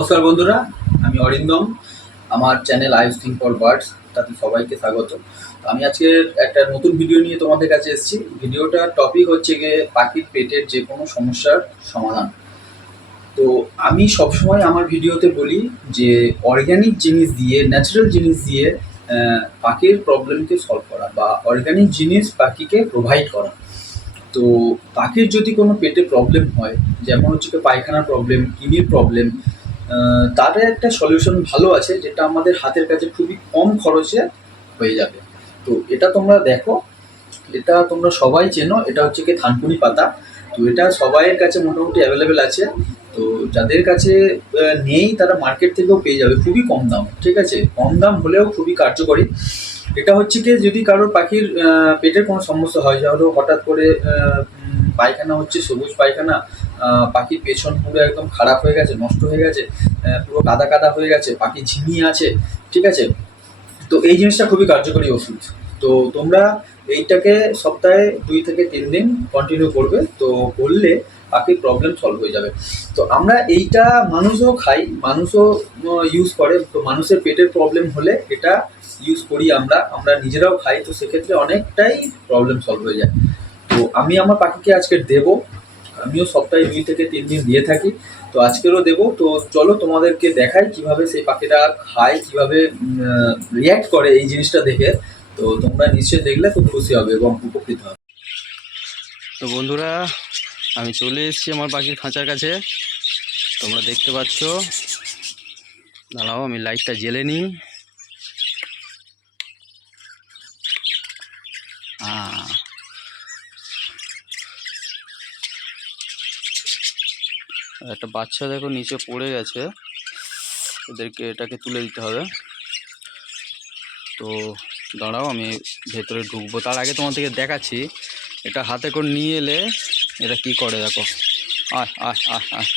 নমস্কার বন্ধুরা, আমি অরিন্দম। আমার channel I think for birds, তাতে সবাইকে স্বাগত। তো আমি আজকে একটা নতুন ভিডিও নিয়ে তোমাদের কাছে এসেছি। ভিডিওটার টপিক হচ্ছে গিয়ে পাখির পেটের যে কোনো সমস্যার সমাধান। তো আমি সবসময় আমার ভিডিওতে বলি যে অর্গ্যানিক জিনিস দিয়ে, ন্যাচারাল জিনিস দিয়ে পাখির প্রবলেমকে সলভ করা বা অর্গ্যানিক জিনিস পাখিকে প্রোভাইড করা। তো পাখির যদি কোনো পেটে প্রবলেম হয়, যেমন হচ্ছে কি পায়খানার প্রবলেম, কিডনির প্রবলেম, তার একটা সলিউশন ভালো আছে, যেটা আমাদের হাতের কাছে খুবই কম খরচে হয়ে যাবে। তো এটা তোমরা দেখো, এটা তোমরা সবাই চেনো, এটা হচ্ছে কি থানকুনি পাতা। তো এটা সবাইয়ের কাছে মোটামুটি অ্যাভেলেবেল আছে। তো যাদের কাছে নেই তারা মার্কেট থেকেও পেয়ে যাবে, খুবই কম দাম। ঠিক আছে, কম দাম হলেও খুবই কার্যকরী। এটা হচ্ছে কি, যদি কারোর পাখির পেটের কোনো সমস্যা হয়, ধরো হঠাৎ করে পায়খানা হচ্ছে, সবুজ পায়খানা, পাখির পেছন পুরো একদম খারাপ হয়ে গেছে, নষ্ট হয়ে গেছে, পুরো কাদা কাদা হয়ে গেছে, পাখি ঝিমিয়ে আছে, ঠিক আছে, তো এই জিনিসটা খুবই কার্যকরী ওষুধ। তো তোমরা এইটাকে সপ্তাহে 2 থেকে 3 দিন কন্টিনিউ করবে, তো করলে পাখির প্রবলেম সলভ হয়ে যাবে। তো আমরা এইটা মানুষও খাই, মানুষও ইউজ করে। তো মানুষের পেটের প্রবলেম হলে এটা ইউজ করি, আমরা আমরা নিজেরাও খাই। তো সেক্ষেত্রে অনেকটাই প্রবলেম সলভ হয়ে যায়। তো আমি আমার পাখিকে আজকে দেবো, আমিও সপ্তাহে 2 থেকে 3 দিন দিয়ে থাকি। তো আজকেরও দেবো। তো চলো তোমাদেরকে দেখাই কিভাবে সেই পাখিটা খায়, কিভাবে রিয়্যাক্ট করে এই জিনিসটা দেখে। তো তোমরা নিশ্চয়ই দেখলে খুব খুশি হবে এবং উপকৃত হবে। তো বন্ধুরা, আমি চলে এসেছি আমার পাখির খাঁচার কাছে। তোমরা দেখতে পাচ্ছ। দাঁড়াও, আমি লাইটটা জ্বেলে নিই। একটা বাচ্চা দেখো নিচে পড়ে গেছে, এটাকে তুলে দিতে হবে। তো দাঁড়াও, আমি ভেতরে ঢুকবো, তার আগে তোমাদেরকে দেখাচ্ছি এটা হাতে করে নিয়ে এলে এটা কি করে। দেখো, আয় আয় আয় আয়,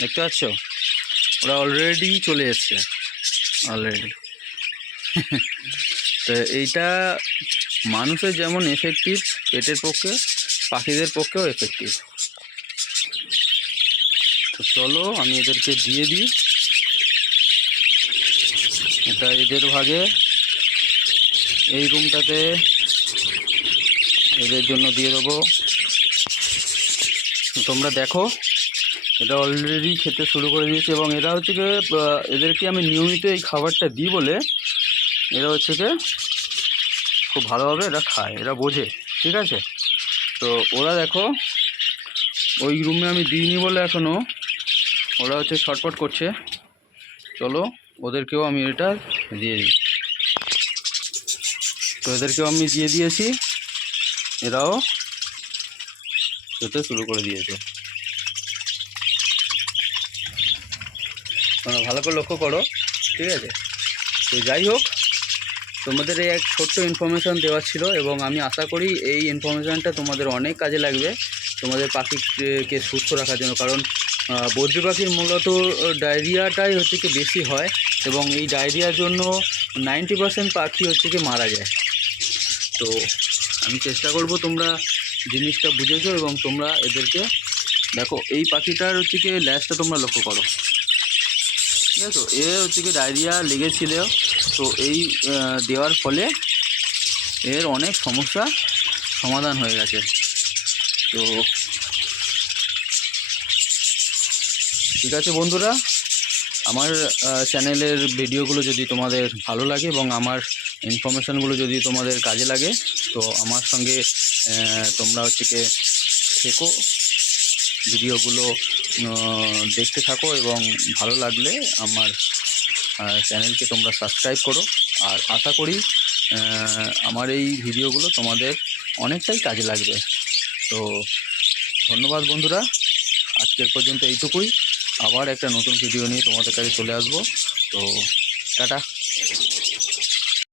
দেখতে পাচ্ছ? ওরা অলরেডি চলে এসছে, অলরেডি। তো এইটা মানুষের যেমন এফেক্টিভ পেটের পক্ষে, পাখিদের পক্ষেও এফেক্টিভ। তো চলো আমি এদেরকে দিয়ে দিই। এটা এদের ভাগে, এই রুমটাতে এদের জন্য দিয়ে দেবো। তোমরা দেখো, এটা অলরেডি খেতে শুরু করে দিয়েছে এবং এরা হচ্ছে কি, এদেরকে আমি নিয়মিত এই খাবারটা দিই বলে এরা হচ্ছে কি খুব ভালোভাবে এরা খায়, এরা বোঝে। ঠিক আছে, তো ওরা দেখো, ওই রুমে আমি দিইনি বলে এখনও ওরা হচ্ছে ছটফট করছে। চলো ওদেরকেও আমি এটা দিয়ে দিই। তো এদেরকেও আমি দিয়ে দিয়েছি, এরাও খেতে শুরু করে দিয়েছে। তোমরা ভালো করে লক্ষ্য করো, ঠিক আছে? তো যাই হোক, তোমাদের এই এক ছোট্ট ইনফরমেশান দেওয়া ছিল এবং আমি আশা করি এই ইনফরমেশানটা তোমাদের অনেক কাজে লাগবে তোমাদের পাখিকে সুস্থ রাখার জন্য। কারণ বদ্রি পাখির মূলত ডায়রিয়াটাই হচ্ছে কি বেশি হয় এবং এই ডায়রিয়ার জন্য 90% পাখি হচ্ছে কি মারা যায়। তো আমি চেষ্টা করব তোমরা জিনিসটা বুঝেছো এবং তোমরা এদেরকে দেখো। এই পাখিটার হচ্ছে কি ল্যাজটা তোমরা লক্ষ্য করো, ঠিক আছে? এ হচ্ছে কি ডায়রিয়া লেগেছিল, তো এই দেওয়ার ফলে এর অনেক সমস্যা সমাধান হয়ে গেছে। তো ঠিক আছে বন্ধুরা, আমার চ্যানেলের ভিডিওগুলো যদি তোমাদের ভালো লাগে এবং আমার ইনফরমেশানগুলো যদি তোমাদের কাজে লাগে, তো আমার সঙ্গে তোমরা হচ্ছে কি থেকো, ভিডিওগুলো দেখতে থাকো এবং ভালো লাগলে আমার চ্যানেলকে তোমরা সাবস্ক্রাইব করো। আর আশা করি আমার এই ভিডিওগুলো তোমাদের অনেকটাই কাজে লাগবে। তো ধন্যবাদ বন্ধুরা, আজকের পর্যন্ত এইটুকুই। আবার একটা নতুন ভিডিও নিয়ে তোমাদের কাছে চলে আসবো। তো টাটা।